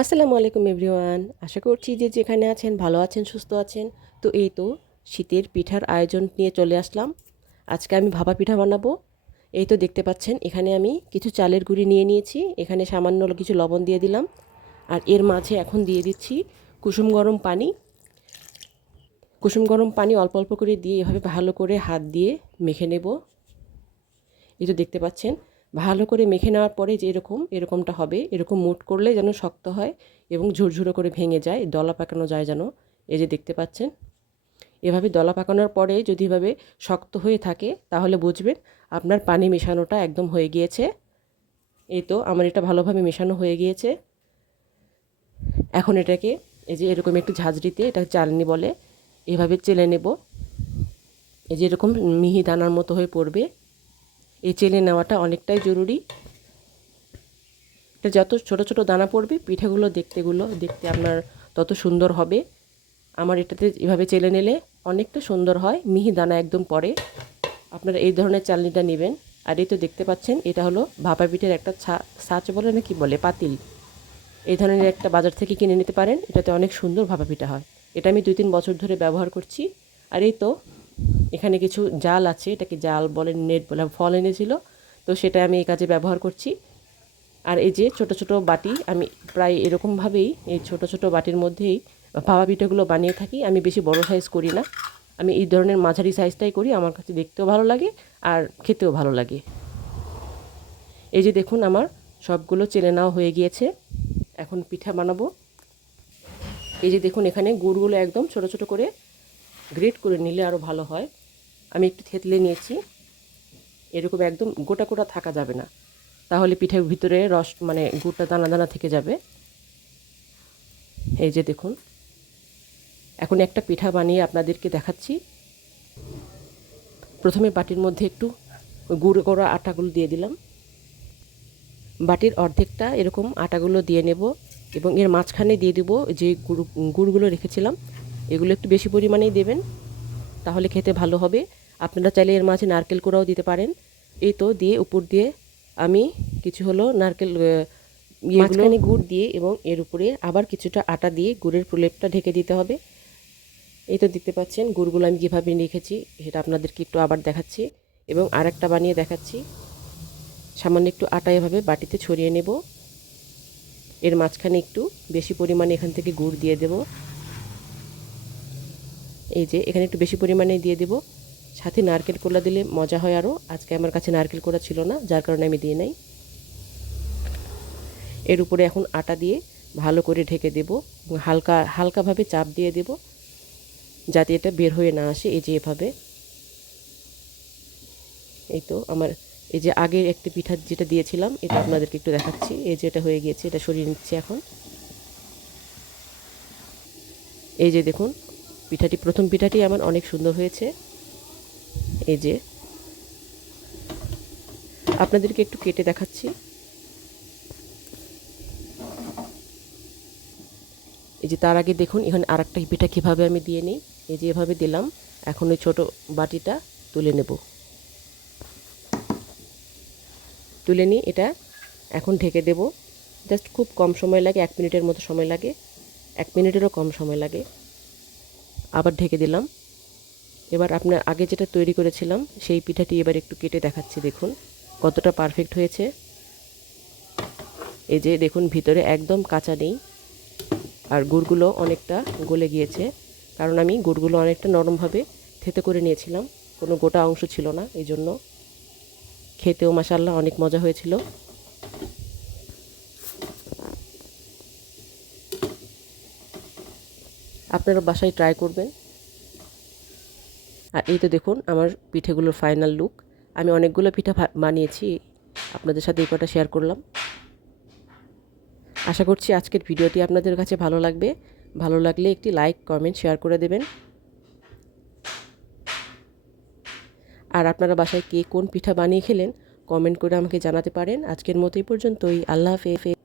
আসসালামু আলাইকুম এভরিওয়ান। আশা করছি যে যেখানে আছেন ভালো আছেন, সুস্থ আছেন। তো এই তো শীতের পিঠার আয়োজন নিয়ে চলে আসলাম। আজকে আমি ভাপা পিঠা বানাবো। এই তো দেখতে পাচ্ছেন এখানে আমি কিছু চালের গুঁড়ি নিয়ে নিয়েছি, এখানে সামান্য কিছু লবণ দিয়ে দিলাম। আর এর মাঝে এখন দিয়ে দিচ্ছি কুসুম গরম পানি। কুসুম গরম পানি অল্প অল্প করে দিয়ে এভাবে ভালো করে হাত দিয়ে মেখে নেব। এই তো দেখতে পাচ্ছেন ভালো করে মেখে নেওয়ার পরে যে এরকমটা হবে, এরকম মুট করলে যেন শক্ত হয় এবং ঝুরঝুরো করে ভেঙে যায়, দলা পাকানো যায় যেন। এই যে দেখতে পাচ্ছেন এভাবে দলা পাকানোর পরে যদি এভাবে শক্ত হয়ে থাকে তাহলে বুঝবেন আপনার পানি মেশানোটা একদম হয়ে গিয়েছে। এই তো আমার এটা ভালোভাবে মেশানো হয়ে গিয়েছে। এখন এটাকে এই যে এরকম একটু ঝাঁঝরিতে, এটা চালনি বলে, এভাবে চেলে নেব। এই যে এরকম মিহি দানার মতো হয়ে পড়বে। এই চেলে নেওয়াটা অনেকটাই জরুরি। এটা যত ছোট ছোট দানা পড়বে পিঠেগুলো দেখতে আপনার তত সুন্দর হবে। আমার এটাতে এভাবে চেলে নিলে অনেকটা সুন্দর হয়, মিহি দানা একদম পড়ে। আপনারা এই ধরনের চালনিটা নেবেন। আর এই তো দেখতে পাচ্ছেন এটা হলো ভাপা পিঠের একটা ছাঁচ বলে না কি বলে, পাতিল। এই ধরনের একটা বাজার থেকে কিনে নিতে পারেন, এটাতে অনেক সুন্দর ভাপা পিঠা হয়। এটা আমি 2-3 বছর ধরে ব্যবহার করছি। আর এই তো এখানে কিছু জাল আছে, এটাকে জাল বলেন, নেট বলে, ফল এনেছিল, তো সেটা আমি এই কাজে ব্যবহার করছি। আর এই যে ছোট ছোট বাটি, আমি প্রায় এরকমভাবেই এই ছোট ছোট বাটির মধ্যেই ভাপা পিঠাগুলো বানিয়ে থাকি। আমি বেশি বড় সাইজ করি না, আমি এই ধরনের মাঝারি সাইজটাই করি। আমার কাছে দেখতেও ভালো লাগে আর খেতেও ভালো লাগে। এই যে দেখুন আমার সবগুলো চেলে নেওয়া হয়ে গিয়েছে। এখন পিঠা বানাবো। এই যে দেখুন এখানে গুড়গুলো একদম ছোট ছোট করে গ্রেট করে নিলে আরও ভালো হয়। আমি একটু থেতলে নিয়েছি। এরকম একদম গোটা গোটা থাকা যাবে না, তাহলে পিঠার ভিতরে রস মানে গুড়টা দানা দানা থেকে যাবে। এই যে দেখুন এখন একটা পিঠা বানিয়ে আপনাদেরকে দেখাচ্ছি। প্রথমে বাটির মধ্যে একটু গুঁড়ো করা আটাগুলো দিয়ে দিলাম। বাটির অর্ধেকটা এরকম আটাগুলো দিয়ে নেব এবং এর মাঝখানে দিয়ে দেব যে গুড়গুলো রেখেছিলাম, এগুলো একটু বেশি পরিমাণেই দেবেন, তাহলে খেতে ভালো হবে। আপনারা চাইলে এর মাঝে নারকেল কোড়াও দিতে পারেন। এই তো দিয়ে উপর দিয়ে আমি কিছু হলো নারকেল মাঝখানে গুড় দিয়ে এবং এর উপরে আবার কিছুটা আটা দিয়ে গুড়ের প্রলেপটা ঢেকে দিতে হবে। এই তো দেখতে পাচ্ছেন গুড়গুলো আমি কীভাবে রেখেছি, সেটা আপনাদেরকে একটু আবার দেখাচ্ছি এবং আরেকটা বানিয়ে দেখাচ্ছি। সামান্য একটু আটা এভাবে বাটিতে ছড়িয়ে নেব, এর মাঝখানে একটু বেশি পরিমাণে এখান থেকে গুড় দিয়ে দেব। এই যে এখানে একটু বেশি পরিমাণে দিয়ে দেব, সাথে নারকেল কোড়া দিলে মজা হয় আরও। আজকে আমার কাছে নারকেল কোড়া ছিল না, যার কারণে আমি দিয়ে নাই। এর উপরে এখন আটা দিয়ে ভালো করে ঢেকে দেব এবং হালকাভাবে চাপ দিয়ে দেব যাতে এটা বের হয়ে না আসে। এই যে এভাবে। এই তো আমার এই যে আগের একটি পিঠা যেটা দিয়েছিলাম এটা আপনাদেরকে একটু দেখাচ্ছি। এই যে এটা হয়ে গিয়েছে, এটা সরিয়ে নিচ্ছি এখন। এই যে দেখুন প্রথম পিঠাটি আমার অনেক সুন্দর হয়েছে। এই যে আপনাদেরকে একটু কেটে দেখাচ্ছি। এই যে তার আগে দেখুন এখানে আরেকটা পিঠা কীভাবে আমি দিয়ে নিই। এই যে এভাবে দিলাম, এখন ওই ছোটো বাটিটা তুলে নেব। তুলে নিয়ে এটা এখন ঢেকে দেব। জাস্ট খুব কম সময় লাগে, 1 মিনিটের মতো সময় লাগে, 1 মিনিটেরও কম সময় লাগে। আবার ঢেকে দিলাম। এবার আপনার আগে যেটা তৈরি করেছিলাম সেই পিঠাটি এবার একটু কেটে দেখাচ্ছি, দেখুন কতটা পারফেক্ট হয়েছে। এই যে দেখুন ভিতরে একদম কাঁচা নেই, আর গুড়গুলো অনেকটা গলে গিয়েছে, কারণ আমি গুড়গুলো অনেকটা নরমভাবে থেতে করে নিয়েছিলাম, কোনো গোটা অংশ ছিল না। এই জন্য খেতেও মাশাআল্লাহ অনেক মজা হয়েছিল। আপনারা বাসায় ট্রাই করবেন। আর এই তো দেখুন আমার পিঠেগুলোর ফাইনাল লুক। আমি অনেকগুলো পিঠা বানিয়েছি, আপনাদের সাথে এই কটা শেয়ার করলাম। আশা করছি আজকের ভিডিওটি আপনাদের কাছে ভালো লাগবে। ভালো লাগলে একটি লাইক, কমেন্ট, শেয়ার করে দেবেন। আর আপনারা বাসায় কে কোন পিঠা বানিয়ে খেলেন কমেন্ট করে আমাকে জানাতে পারেন। আজকের মতো এই পর্যন্তই। আল্লাহ হাফেজ।